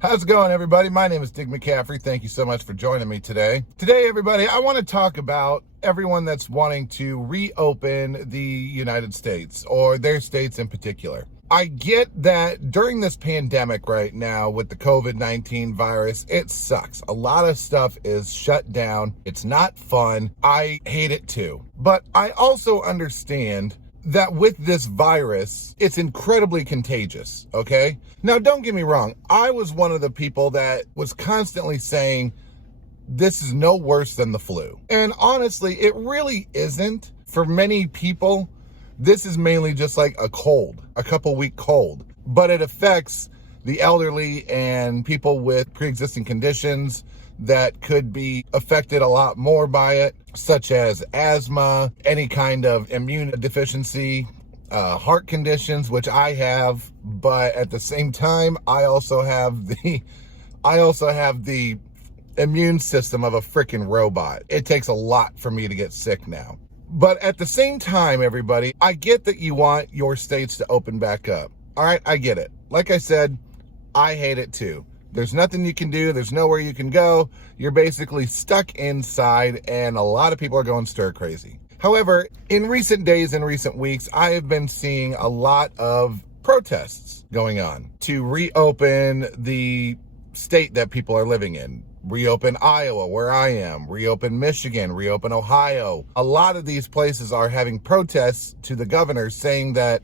How's it going, everybody? My name is Dick McCaffrey. Thank you so much for joining me today. Today, everybody, I want to talk about everyone that's wanting to reopen the United States, or their states in particular. I get that during this pandemic right now with the COVID-19 virus, it sucks. A lot of stuff is shut down. It's not fun. I hate it too. But I also understand that with this virus, it's incredibly contagious, okay? Now, don't get me wrong. I was one of the people that was constantly saying, this is no worse than the flu. And honestly, it really isn't. For many people, this is mainly just like a cold, a couple week cold. But it affects the elderly and people with pre-existing conditions that could be affected a lot more by it, such as asthma, any kind of immune deficiency, heart conditions, which I have. But at the same time, I also have the immune system of a freaking robot. It takes a lot for me to get sick now. But at the same time, everybody, I get that you want your states to open back up. All right, I get it. Like I said, I hate it too. There's nothing you can do. There's nowhere you can go. You're basically stuck inside, and a lot of people are going stir crazy. However, in recent days and recent weeks, I have been seeing a lot of protests going on to reopen the state that people are living in. Reopen Iowa, where I am, reopen Michigan, reopen Ohio. A lot of these places are having protests to the governor saying that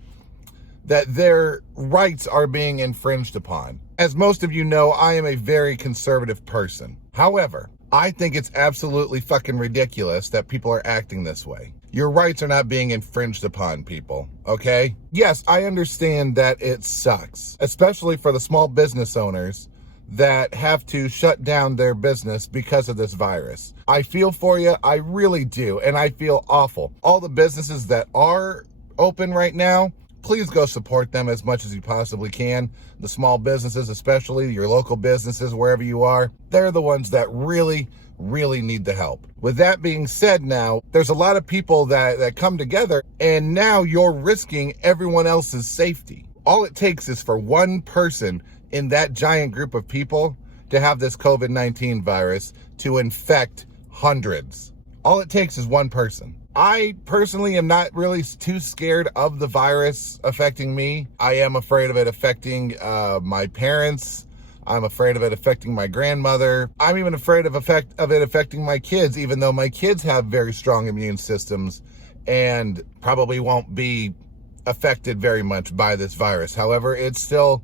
their rights are being infringed upon. As most of you know, I am a very conservative person. However, I think it's absolutely fucking ridiculous that people are acting this way. Your rights are not being infringed upon, people, okay? Yes, I understand that it sucks, especially for the small business owners that have to shut down their business because of this virus. I feel for you, I really do, and I feel awful. All the businesses that are open right now, please go support them as much as you possibly can. The small businesses, especially your local businesses, wherever you are, they're the ones that really need the help. With that being said, now, there's a lot of people that come together, and now you're risking everyone else's safety. All it takes is for one person in that giant group of people to have this COVID-19 virus to infect hundreds. All it takes is one person. I personally am not really too scared of the virus affecting me. I am afraid of it affecting my parents. I'm afraid of it affecting my grandmother. I'm even afraid of it affecting my kids, even though my kids have very strong immune systems and probably won't be affected very much by this virus. However, it's still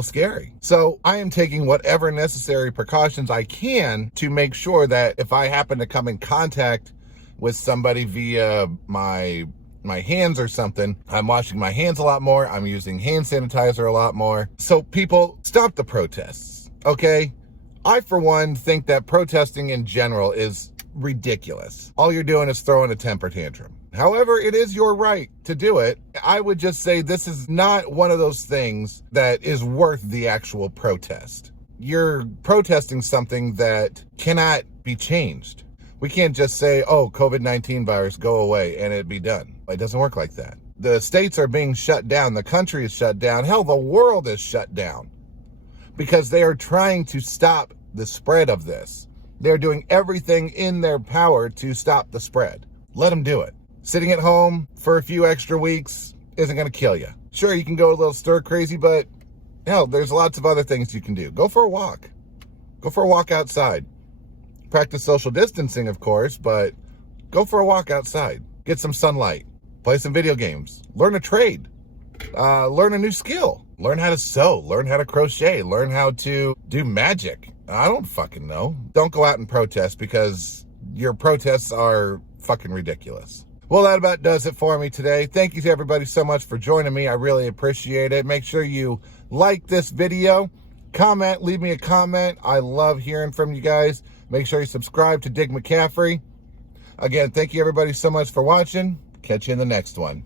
scary. So I am taking whatever necessary precautions I can to make sure that if I happen to come in contact with somebody via my hands or something, I'm washing my hands a lot more. I'm using hand sanitizer a lot more. So people, stop the protests, okay? I, for one, think that protesting in general is ridiculous. All you're doing is throwing a temper tantrum. However, it is your right to do it. I would just say this is not one of those things that is worth the actual protest. You're protesting something that cannot be changed. We can't just say, oh, COVID-19 virus, go away, and it'd be done. It doesn't work like that. The states are being shut down. The country is shut down. Hell, the world is shut down because they are trying to stop the spread of this. They're doing everything in their power to stop the spread. Let them do it. Sitting at home for a few extra weeks isn't going to kill you. Sure, you can go a little stir crazy, but hell, there's lots of other things you can do. Go for a walk. Go for a walk outside. Practice social distancing, of course, but go for a walk outside. Get some sunlight. Play some video games. Learn a trade. Learn a new skill. Learn how to sew. Learn how to crochet. Learn how to do magic. I don't fucking know. Don't go out and protest because your protests are fucking ridiculous. Well, that about does it for me today. Thank you to everybody so much for joining me. I really appreciate it. Make sure you like this video. Comment. Leave me a comment. I love hearing from you guys. Make sure you subscribe to Dick McCaffrey. Again, thank you everybody so much for watching. Catch you in the next one.